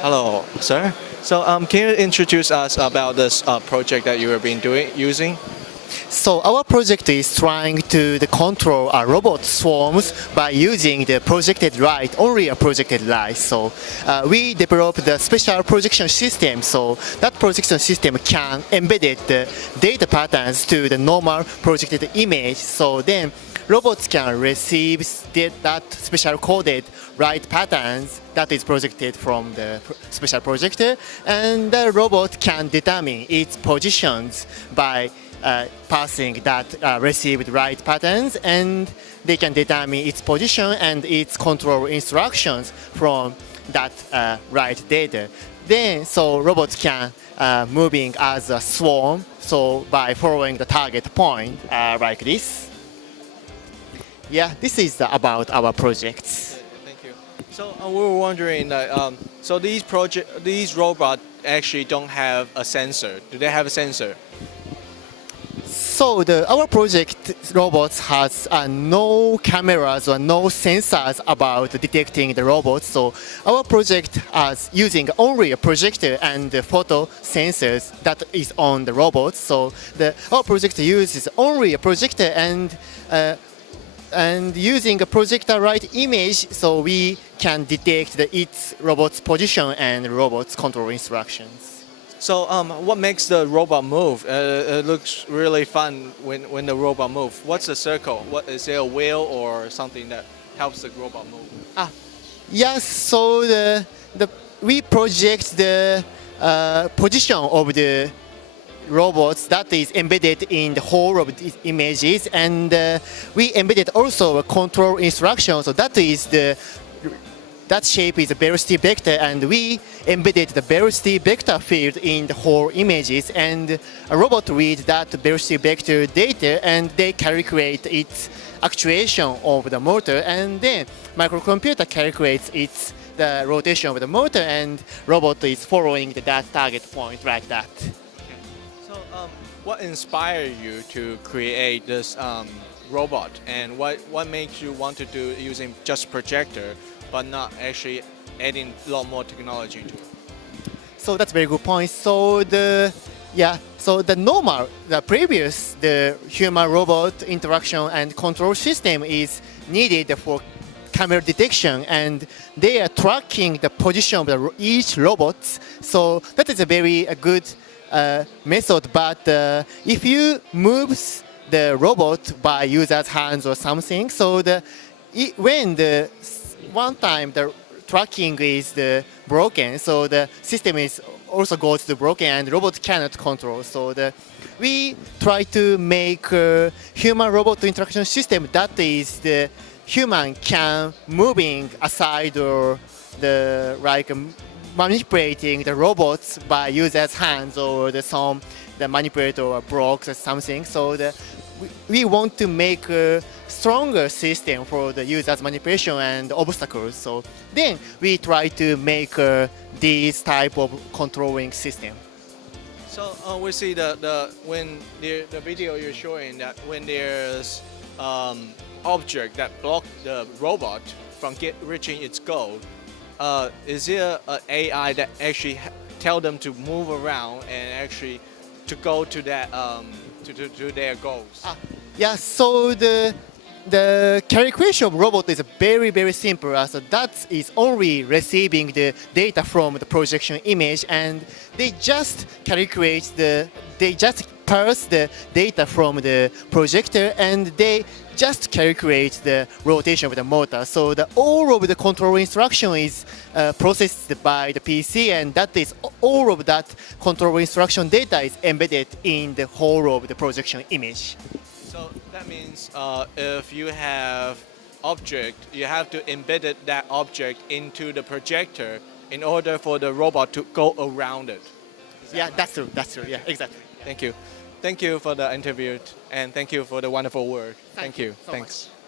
Hello, sir. So, can you introduce us about this project that you have been using? So our project is trying to control robot swarms by using the projected light, only a projected light. So we developed the special projection system. So that projection system can embed the data patterns to the normal projected image. So then robots can receive that special coded light patterns that is projected from the special projector, and the robot can determine its positions by passing that received light patterns, and they can determine its position and its control instructions from that light data. Then, so robots can moving as a swarm, so by following the target point like this. Yeah, this is about our projects. Thank you. So we were wondering that so these robots actually don't have a sensor. Do they have a sensor? So our project robots has no cameras or no sensors about detecting the robots. So our project is using only a projector and the photo sensors that is on the robots. So our project uses only a projector and using a projector light image, so we can detect its robot's position and robot's control instructions. So what makes the robot move? It looks really fun when the robot moves. What's the circle? What is there a wheel or something that helps the robot move? Yes. So we project the position of the robots that is embedded in the whole of these images, and we embedded also a control instruction. So that shape is a velocity vector, and we embedded the velocity vector field in the whole images, and a robot reads that velocity vector data and they calculate its actuation of the motor, and then microcomputer calculates the rotation of the motor, and robot is following that target point like that. So what inspired you to create this robot, and what makes you want to do using just projector but not actually adding a lot more technology to it? So that's a very good point. So the human robot interaction and control system is needed for camera detection, and they are tracking the position of each robot. So that is a very good method. But if you move the robot by user's hands or something, so when one time the tracking is broken, so the system is also goes to broken and the robot cannot control. So we try to make a human-robot interaction system that is the human can moving aside or manipulating the robots by user's hands or the manipulator or blocks or something. So we want to make a stronger system for the user's manipulation and obstacles. So then we try to make this type of controlling system. So we see when the video you're showing that when there's object that block the robot from reaching its goal, is there an AI that actually tell them to move around and actually to go to that to their goals? Yeah. So the calculation of robot is very, very simple. So that is only receiving the data from the projection image, and they just parse the data from the projector, and they just calculate the rotation of the motor. So all of the control instruction is processed by the PC, and that is all of that control instruction data is embedded in the whole of the projection image. So that means if you have object, you have to embed that object into the projector in order for the robot to go around it. Yeah, right? That's true. That's true. Yeah, exactly. Thank you. Thank you for the interview, and thank you for the wonderful work. Thank you. So Thanks. Much.